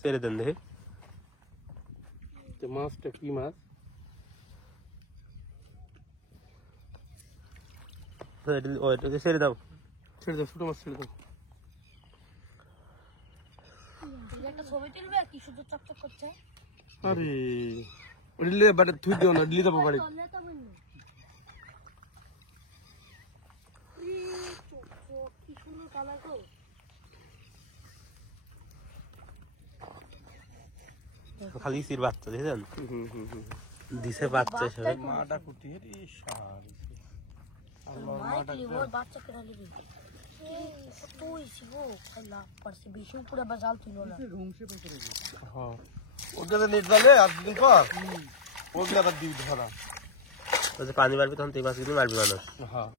ছেড়ে দেন দেখে মাছটা কি মাছ ছেড়ে দাও ছোট মাছ ছেড়ে দাও আরে বাড়ি থুই দিও না দিলে যাবো বাড়ি খালি সির বাচ্চা দেখেছেন দিছে বাচ্চা হিসেবে মাটা কুটিয়ে পানি মারবি তখন তুই মাছ কিন্তু মারবি মানুষ।